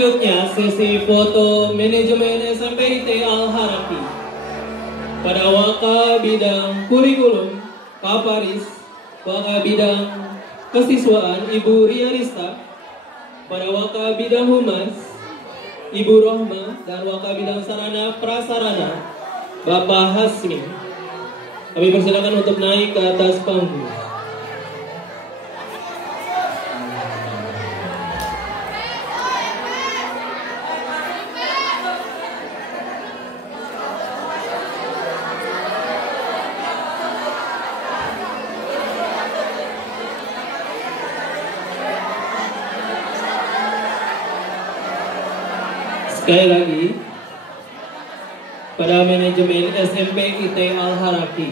Selanjutnya sesi foto manajemen SMP IT Al-Harapi. Pada waka bidang kurikulum Kaparis, waka bidang kesiswaan Ibu Ria Rista, pada waka bidang humas Ibu Rohma, dan waka bidang sarana prasarana Bapak Hasmi. Kami persilakan untuk naik ke atas panggung. Sekali lagi, pada manajemen SMP IT Al-Harapi,